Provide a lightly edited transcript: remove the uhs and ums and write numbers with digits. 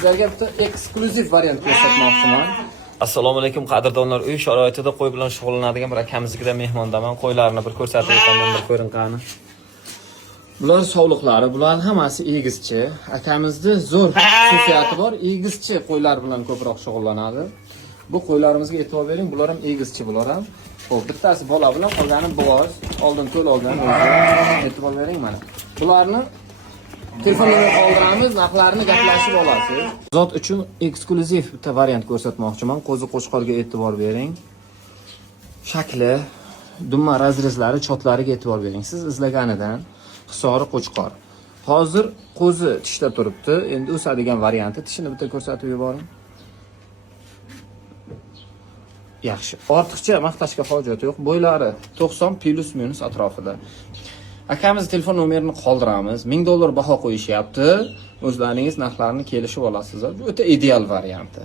sizlarga bitta eksklyuziv variant ko'rsatmoqchiman. Assalomu alaykum qadrdonlar. Uy sharoitida qo'y bilan shug'ullanadigan bir akamiznikida mehmondaman. Qo'ylarni bir ko'rsatib o'taman, bir ko'ring qani. Bular sovliqlari, bularning hammasi egizchi. Akamizda zo'r xususiyati bor, egizchi qo'ylar bilan ko'proq shug'ullanadi. Bu qo'ylarimizga e'tibor bering, bular ham egizchi bular ham. Xo'p, bittasi bola bilan qolgani bo'g'oz, oldin to'l olgan. E'tibor bering mana. Bularni telefon nomeri qoldiramiz, narxlarini gaplashib olasiz. Zot uchun eksklyuziv bitta variant ko'rsatmoqchiman. Qo'zi qo'chqorga e'tibor bering. Shakli, dumma razrezlari, chotlariga e'tibor bering. Siz izlaganidan hisori qo'chqor. Hozir qo'zi tishda turibdi. Endi o'sadigan varianti tishini bitta ko'rsatib yuboring. Yaxshi. Ortiqcha maqtashga hojat yo'q. Bo'ylari 90 plus minus atrofida. Akamiz telefon nomerini qoldiramiz. $1000 baho qo'yishyapti. O'zlaringiz narxlarini kelishib olasizlar. Bu o'ta ideal varianti.